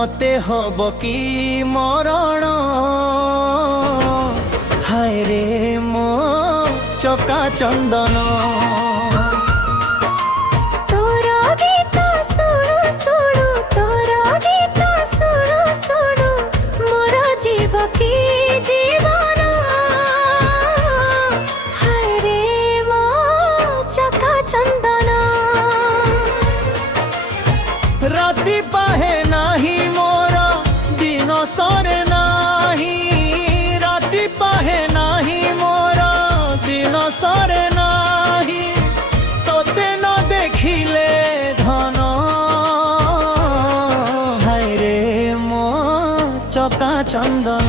मते हब की मरण हाय रे मो चका चंदन राति पाहे नाही मोर दिन सरे नाही राति पाहे नाही मोर दिन सरे नाही तोते न देखिले धन हाय रे मो चका चंदन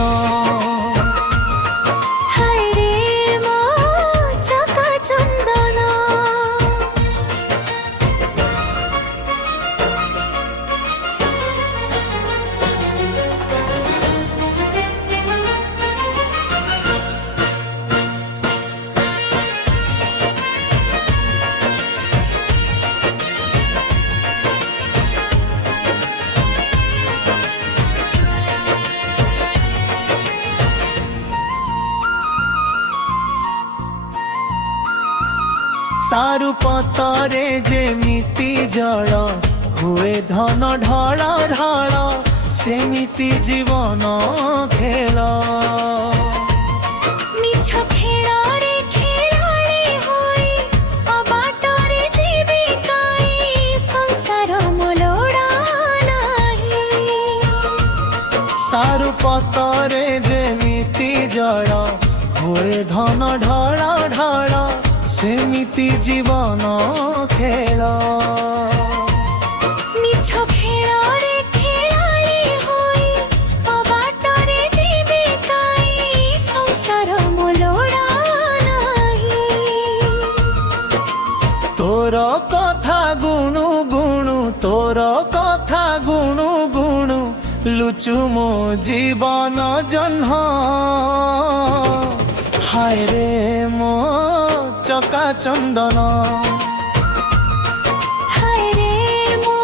सारु पतरे जेमिति जल हुए धन ढल ढल सेमिति जीवन खेल सारु पतरे जेमिति जल हुए धन ढल ढल सेमिति जीवन खेल तोर कथा गुणु गुणु तोर कथा गुणु गुणु लुचु मो जीवन जन्ह हाय रे मो चका चंदन हाय रे मो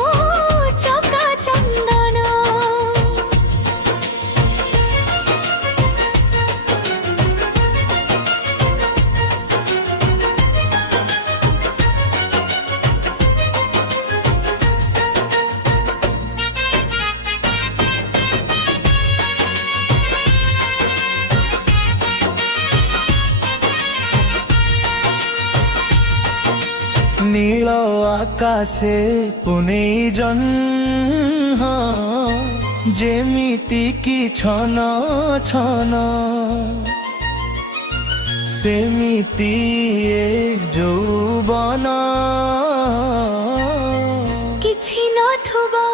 चका चंदन नील आकाशे पुने जन्ह जेमिति की छन छन सेमिति यौवन किछि नथुबो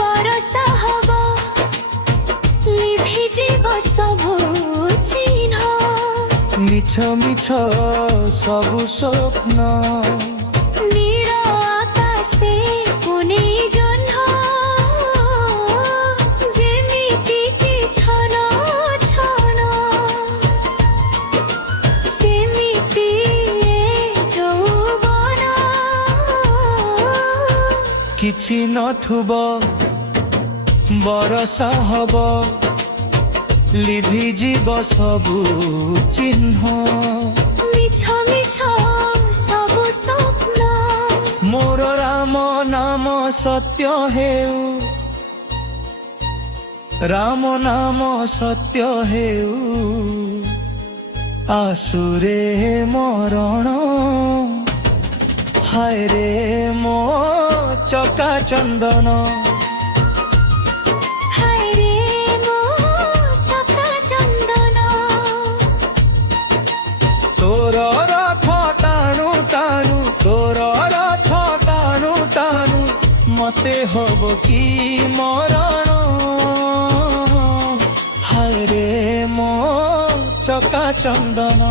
बरसा हबो लिभि जीव सबु चिन्ह मिछ मिछ सबु स्वप्न नील आकाशे पुने जन्ह जेमिति कि छन छन सेमिति यौवन किछि नथुबो बरसा हबो लिभि जीव सबु चिन्ह मिछ मिछ सबु स्वप्न मोर राम नाम सत्य हेउ राम नाम सत्य हेउ आसुरे मरण हाय रे मो चका चंदन तोर रथ टाणु टाणु तोर रथ टाणु टाणु मते हब की मरण हाय रे मो चका चंदन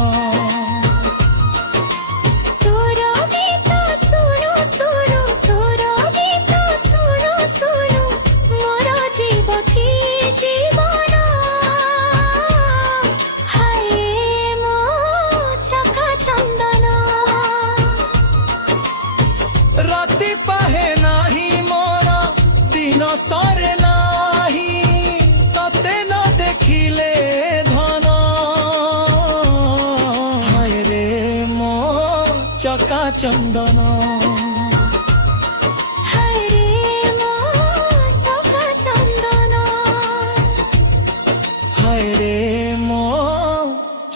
राति पाहे नाही मोर दिन ସରେ ନାହିଁ ତତେ ନ ଦେଖିଲେ ଧନ ହାୟ ରେ ମୋ ଚକା ଚନ୍ଦନ হায় রে মো চকা চন্দন হায় রে ମୋ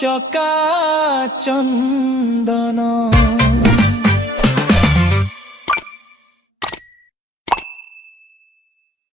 ଚକା ଚନ୍ଦନ